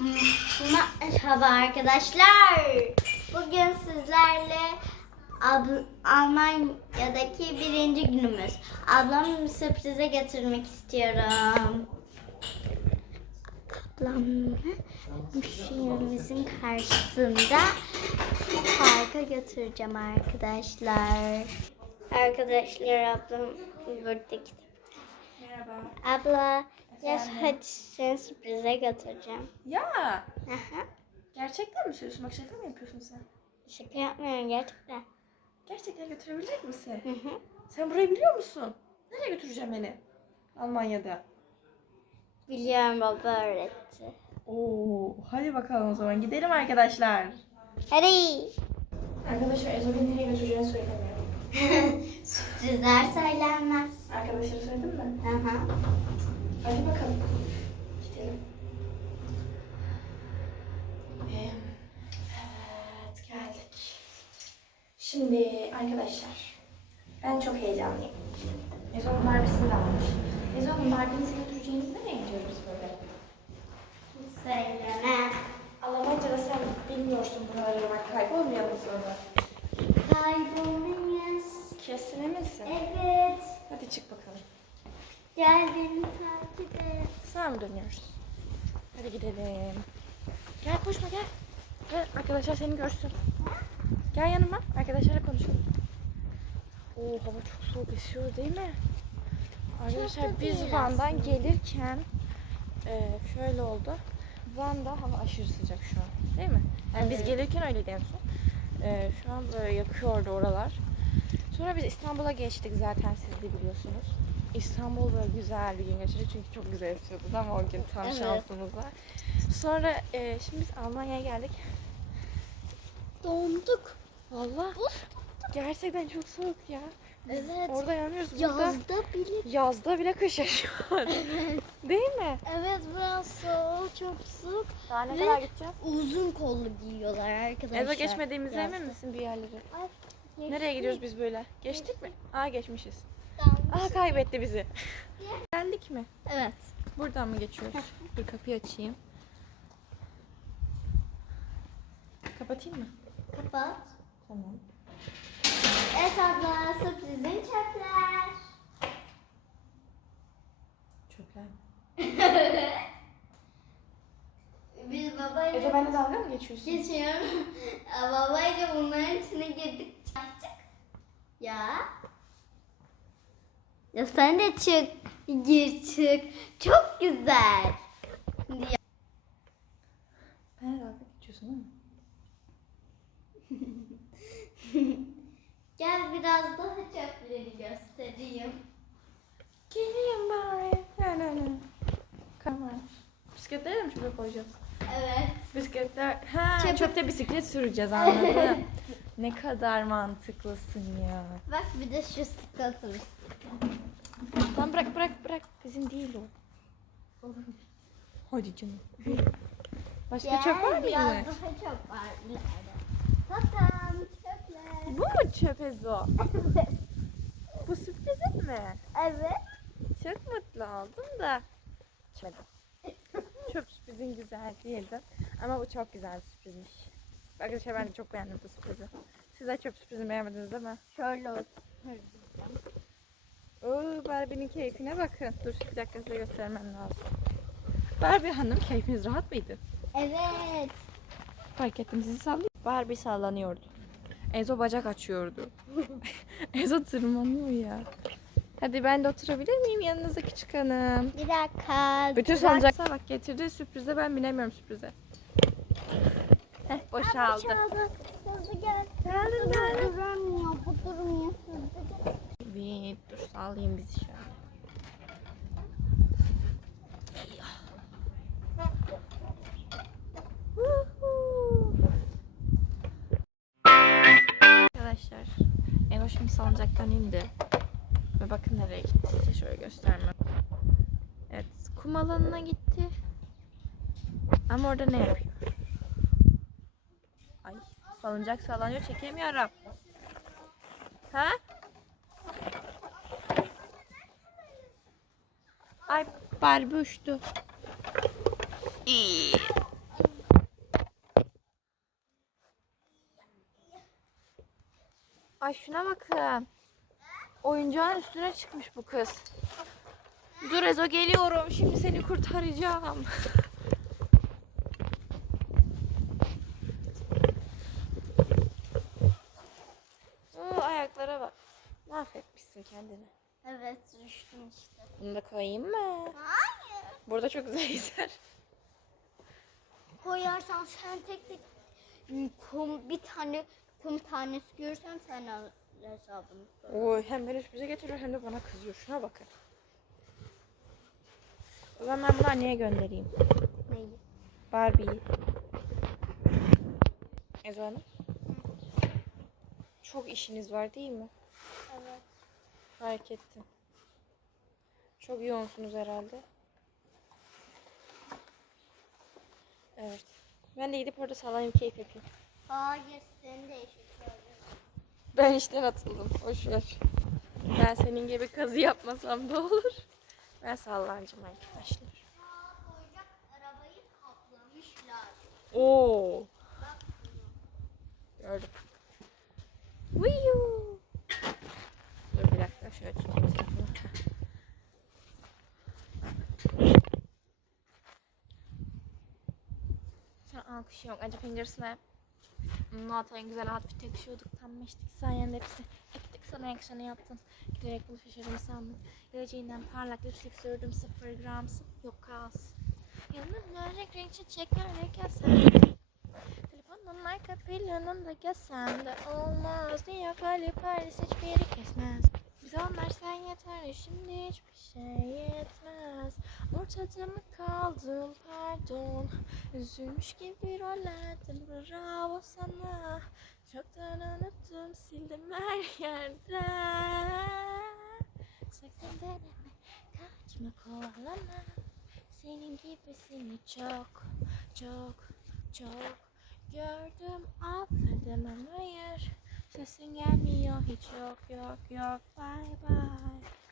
Merhaba arkadaşlar. Bugün sizlerle Almanya'daki birinci günümüz. Ablamı sürprize getirmek istiyorum. Ablamı müşterimizin karşısında parka götüreceğim arkadaşlar. Arkadaşlar ablam buradaki. Merhaba. Abla ya hadi seni sürprize götüreceğim. Ya Aha. gerçekten mi söylüyorsun? Bak şaka mı yapıyorsun sen? Şaka yapmıyorum gerçekten. Gerçekten götürebilecek misin? Hı hı. Sen burayı biliyor musun? Nereye götüreceğim beni? Almanya'da. Biliyorum baba öğretti. Oo, hadi bakalım o zaman gidelim arkadaşlar. Hadi. Arkadaşlar Ezo beni nereye götüreceğini söylemiyor. Sürprizler söylenmez. Arkadaşlara söyledin mi? Aha. Hadi bakalım. Gidelim. Evet geldik. Şimdi arkadaşlar ben çok heyecanlıyım. Ezo'nun Barbie'sini de almış. Ezo'nun Barbie'nizi götüreceğiniz nereye gidiyoruz böyle? Söyleme. Almanca'da sen bilmiyorsun buraları bak kaybolmayalım sonra. Kaybolmayız. Kesin eminsin. Evet. Hadi çık. Gel beni takip et. Sağa mı dönüyoruz? Hadi gidelim. Gel koşma gel. Gel arkadaşlar seni görsün. Gel yanıma arkadaşlarla konuşalım. Oo hava çok soğuk esiyor değil mi? Arkadaşlar da biz Van'dan gelirken e, şöyle oldu. Van'da hava aşırı sıcak şu an. Değil mi? Yani biz Evet. gelirken öyleydi en son. E, şu an böyle yakıyordu oralar. Sonra biz İstanbul'a geçtik zaten siz de biliyorsunuz. İstanbul böyle güzel bir gün geçirdik çünkü çok güzel esiyordu ama o gün tam Evet. şansımız var. Sonra e, şimdi biz Almanya'ya geldik. Donduk. Valla gerçekten çok soğuk ya. Evet. Orada yanıyoruz. Burada Yazda bile. yazda bile kış yaşıyor. Değil mi? Evet biraz soğuk, çok soğuk. Daha ne Ve- kadar gideceğiz? Uzun kollu giyiyorlar arkadaşlar. Eve geçmediğimize emin misin bir yerlere? Ay, Nereye gidiyoruz biz böyle? Geçtik mi? Aa geçmişiz. Aa kaybetti bizi. Geldik mi? Evet. Buradan mı geçiyoruz? Dur kapıyı açayım. Kapatayım mı? Kapat. Tamam. Evet abla sürprizin çöpler. Çöpler. Biz babayla Ece benimle dalga mı geçiyorsun? geçiyorum. babayla bunların içine girdik çıktık. Ya. Ya sen de çık. Gir çık. Çok güzel. Ya. Benimle dalga geçiyorsun değil mi? Gel biraz daha çöpleri göstereyim. Geleyim bari. Ne ne ne. Tamam. Bisikletleri de mi çöpe koyacağız? Evet. Bisikletler... Ha, Çöpe- çöpte bisiklet süreceğiz anladım. ne kadar mantıklısın ya. Bak bir de şu sıkıntı. Tamam bırak bırak bırak. Bizim değil o. Hadi canım. Başka çöp var mı biraz yine? daha çöp var. Tatam çöpler. Bu mu çöp Ezo? Bu sürprizin mi? Evet. Çok mutlu oldum da. Çöp. Çöp sürprizin güzel değildi. Ama bu çok güzel bir sürprizmiş. Arkadaşlar ben de çok beğendim bu sürprizi. Siz de çöp sürprizini beğenmediniz değil mi? Şöyle otur. Oo Barbie'nin keyfine bakın. Dur bir dakika size göstermem lazım. Barbie hanım keyfiniz rahat mıydı? Evet. Fark ettim sizi sallıyor. Barbie sallanıyordu. Ezo bacak açıyordu. Ezo tırmanıyor ya. Hadi ben de oturabilir miyim yanınızda küçük hanım? Bir dakika. Bütün salıncaklar bak getirdiği sürprize ben binemiyorum sürprize. Heh boşaldı. Çaldı. Hızlı gel. Geldim geldim. Duramıyor. Bu durmuyor. Hızlı gel. Evet dur sağlayayım bizi şöyle. Arkadaşlar Eno şimdi salıncaktan indi. Ve bakın nereye gitti. Size şöyle göstermem. Evet kum alanına gitti. Ama orada ne yapıyor? Ay salıncak sallanıyor çekemiyorum. Ha? Ay Barbie uçtu. Ay şuna bakın. Oyuncağın üstüne çıkmış bu kız. Dur Ezo geliyorum. Şimdi seni kurtaracağım. Oo, ayaklara bak. Mahvetmişsin kendini. Evet düştüm işte. Bunu da koyayım mı? Hayır. Burada çok güzel gezer. Koyarsan sen tek tek kum, bir tane kum tanesi görürsen sen al hesabını sor. Oy hem beni sürprize getiriyor hem de bana kızıyor. Şuna bakın. O zaman ben bunu anneye göndereyim. Neyi? Barbie'yi. Ezo Hanım. Çok işiniz var değil mi? Fark ettim. Çok yoğunsunuz herhalde. Evet. Ben de gidip orada sallayayım keyif yapayım. Hayır seni de. Ben işten atıldım. Boş ver. Ben senin gibi kazı yapmasam da olur. Ben sallanacağım arkadaşlar. Arabayı kaplamışlar. Oo. Gördüm. Wiyu. Dur bir dakika şöyle tutayım telefonu. Sen alkış yok. Acı penceresine Nata en güzel outfit yakışıyorduk. Tanmıştık. Yanında hepsi. Ettik sana yakışanı yaptın. Giderek bunu şaşırdım sandım. Geleceğinden parlak lipstick sürdüm. Sıfır gramsın. Yok kalsın. Yanımda renk renk çiçekler reken sen. Telefonun arka planında gezsem de olmaz. Dünya kalp perdesi hiçbir yeri kesmez. Bize versen yeter şimdi hiçbir şey yetmez. Ortada mı kaldım pardon. Üzülmüş gibi rollerdim bravo sana. Çoktan unuttum sildim her yerden. Sakın deneme kaçma kovalama. Senin gibisini çok çok çok gördüm affedemem hayır Kissing at me, oh, hit, choke, yoke, yoke, bye, bye.